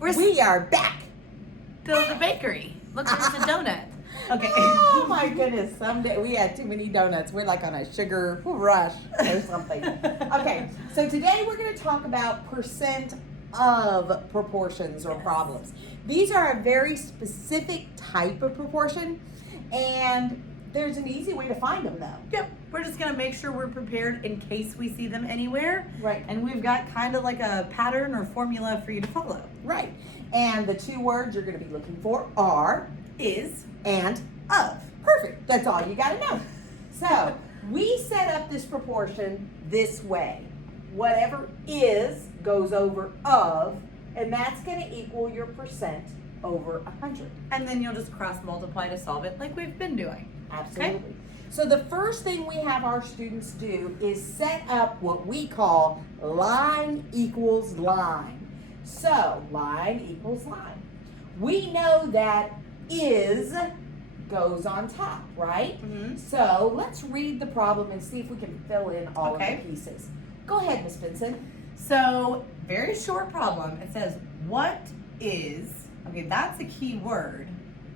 We are back. Still at the bakery. Look, there's a donut. Okay. Oh my goodness. Someday we had too many donuts. We're like on a sugar rush or something. Okay. So today we're going to talk about percent of proportions or problems. These are a very specific type of proportion, and there's an easy way to find them though. Yep. We're just going to make sure we're prepared in case we see them anywhere. Right. And we've got kind of like a pattern or formula for you to follow. Right. And the two words you're going to be looking for are Is and of. Perfect. That's all you got to know. So we set up this proportion this way. Whatever is goes over of, and that's going to equal your percent over 100. and then you'll just cross multiply to solve it like we've been doing. Absolutely. Okay. So the first thing we have our students do is set up what we call line equals line. So line equals line. We know that is goes on top, right? Mm-hmm. So let's read the problem and see if we can fill in all Okay. of the pieces. Go ahead, Miss Vincent. So, very short problem. It says, what is, okay, that's a key word,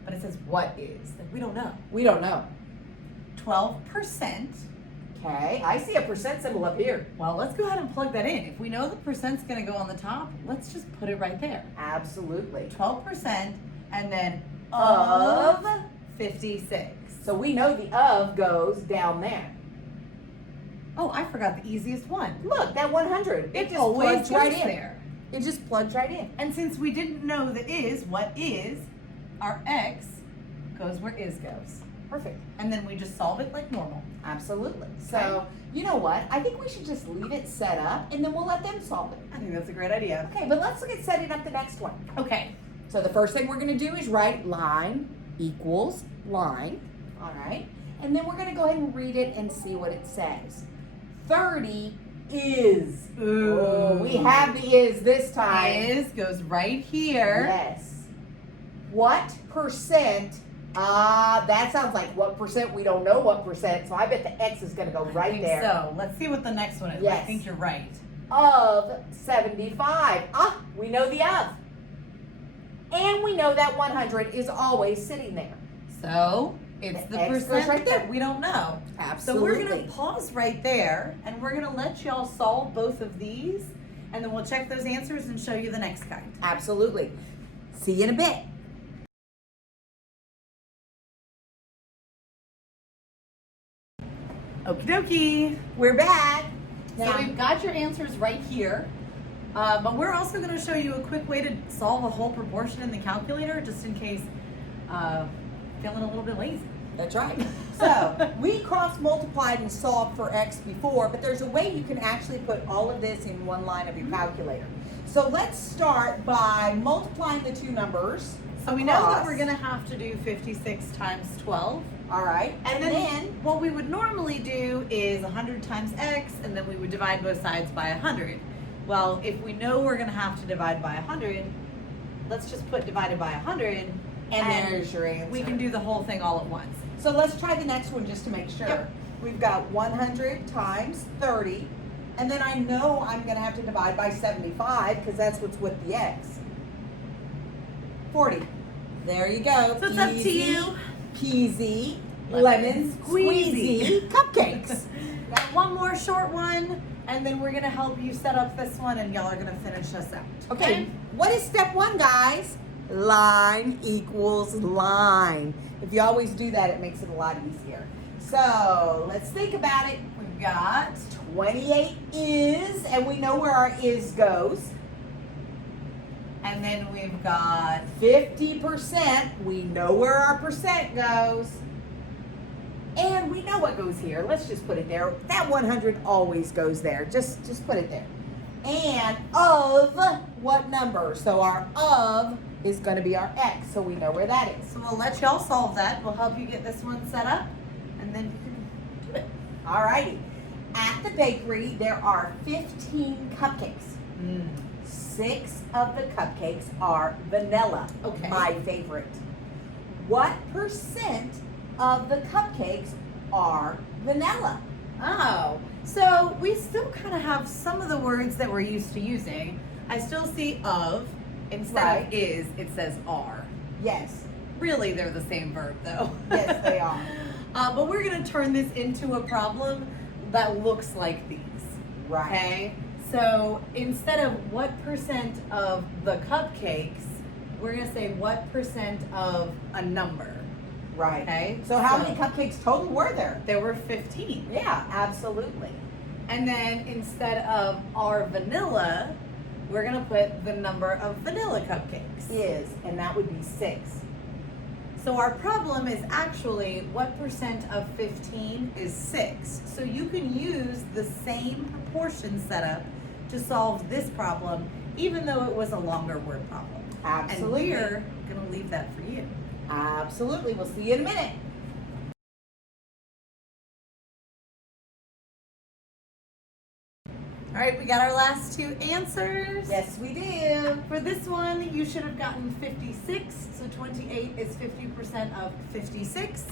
but it says, what is? Like, we don't know. We don't know. 12%. Okay, I see a percent symbol up here. Well, let's go ahead and plug that in. If we know the percent's going to go on the top, let's just put it right there. Absolutely. 12% and then Of. 56. So we know the of goes down there. Oh, I forgot the easiest one. Look, that 100. It just always plugs goes right in. there. It just plugs right in. And since we didn't know the is, what is, our x goes where is goes. Perfect. And then we just solve it like normal. Absolutely. So, you know what? I think we should just leave it set up and then we'll let them solve it. I think that's a great idea. Okay, but let's look at setting up the next one. Okay. So the first thing we're going to do is write line equals line. All right. And then we're going to go ahead and read it and see what it says. 30 is. Ooh. Oh, we have the is this time. Is goes right here. Yes. What percent? That sounds like what percent? We don't know what percent, so I bet the X is going to go I right think there. So let's see what the next one is. I Yes. think you're right. Of 75. We know the of. And we know that 100 is always sitting there. So it's The the X goes percent right there. that we don't know. So we're Absolutely. gonna pause right there and we're gonna let y'all solve both of these and then we'll check those answers and show you the next kind. Absolutely. See you in a bit. Okie dokie. We're back. So we've got your answers right here. But we're also going to show you a quick way to solve a whole proportion in the calculator, just in case feeling a little bit lazy. That's right. So we cross-multiplied and solved for X before, but there's a way you can actually put all of this in one line of your calculator. So let's start by multiplying the two numbers. So we know that across. we're going to have to do 56 times 12. All right. And then what we would normally do is 100 times X, and then we would divide both sides by 100. Well, if we know we're going to have to divide by 100, let's just put divided by 100, and there's your answer. we can do the whole thing all at once. So let's try the next one just to make sure. Yep. We've got 100 times 30, and then I know I'm going to have to divide by 75 because that's what's with the X. 40. There you go. So it's up to you. Peasy, Lemon lemon squeezy cupcakes. Got one more short one, and then we're going to help you set up this one, and y'all are going to finish us out. Okay, what is step one, guys? Line equals line. If you always do that, it makes it a lot easier. So let's think about it. We've got 28 is, and we know where our is goes. and then we've got 50%, we know where our percent goes. And we know what goes here. Let's just put it there. That 100 always goes there. Just put it there. And of what number? So our of is going to be our X, so we know where that is. So we'll let y'all solve that. We'll help you get this one set up, and then you can do it. Alrighty. At the bakery, there are 15 cupcakes. 6 of the cupcakes are vanilla. Okay. My favorite. What percent of the cupcakes are vanilla? Oh, so we still kind of have some of the words that we're used to using. I still see of, Instead Right. of is, it says are. Yes. Really, they're the same verb though. Yes, they are. But we're gonna turn this into a problem that looks like these. Right. Okay? So instead of what percent of the cupcakes, we're gonna say what percent of a number. Right. Okay? So how many cupcakes total were there? There were 15. Yeah, absolutely. And then instead of our vanilla, we're gonna put the number of vanilla cupcakes. Is, and that would be 6. So our problem is actually what percent of 15 is 6. So you can use the same proportion setup to solve this problem, even though it was a longer word problem. Absolutely. And we're gonna leave that for you. Absolutely. We'll see you in a minute. All right, we got our last two answers. Yes, we do. For this one, you should have gotten 56. So 28 is 50% of 56.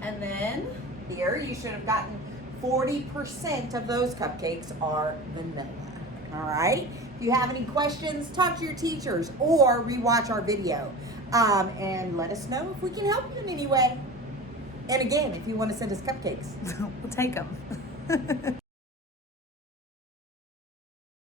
And then Here, you should have gotten 40% of those cupcakes are vanilla. All right? If you have any questions, talk to your teachers or rewatch our video. And let us know if we can help you in any way. And again, if you want to send us cupcakes. we'll take them.